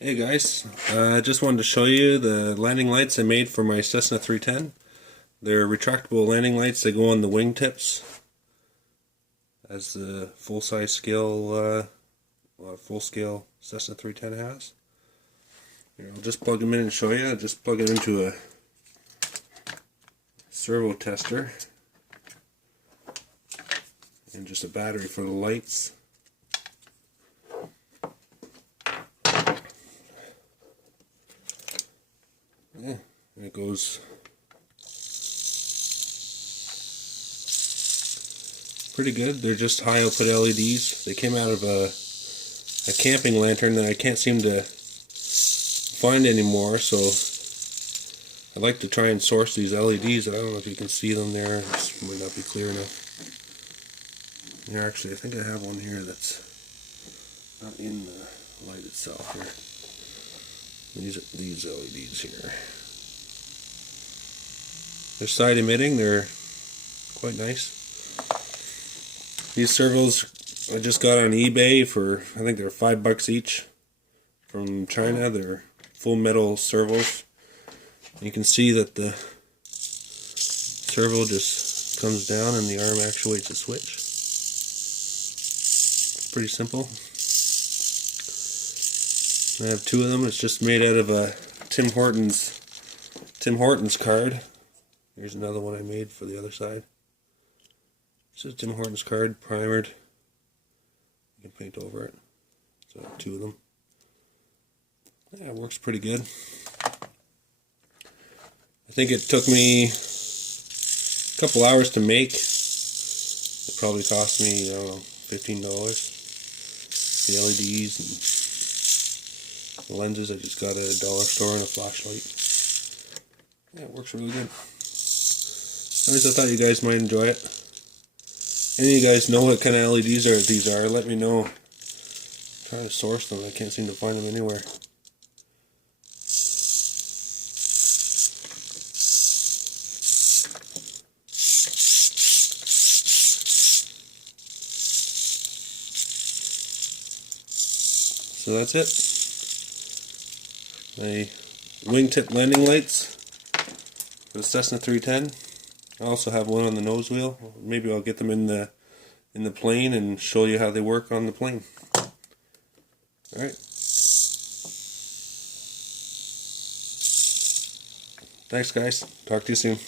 Hey guys, I just wanted to show you the landing lights I made for my Cessna 310. They're retractable landing lights. They go on the wingtips as the full-size scale, full-scale Cessna 310 has. Here, I'll just plug them in and show you. I'll just plug it into a servo tester and just a battery for the lights. Yeah, and it goes pretty good. They're just high output LEDs. They came out of a camping lantern that I can't seem to find anymore, so I'd like to try and source these LEDs. I don't know if you can see them there. This might not be clear enough. Here, actually, I think I have one here that's not in the light itself here. These LEDs here. They're side emitting. They're quite nice. These servos I just got on eBay for, I think they're $5 each from China. They're full metal servos. You can see that the servo just comes down and the arm actuates the switch. Pretty simple. I have two of them. It's just made out of a Tim Hortons card. Here's another one I made for the other side. This is Tim Hortons card, primered. You can paint over it. So I have two of them. Yeah, it works pretty good. I think it took me a couple hours to make. It probably cost me, I don't know, $15. The LEDs and the lenses I just got at a dollar store and a flashlight. Yeah, it works really good. Anyways, I thought you guys might enjoy it. Any of you guys know what kind of LEDs these are? Let me know. I'm trying to source them. I can't seem to find them anywhere. So that's it. My wingtip landing lights for the Cessna 310. I also have one on the nose wheel. Maybe I'll get them in the plane and show you how they work on the plane. Alright. Thanks guys. Talk to you soon.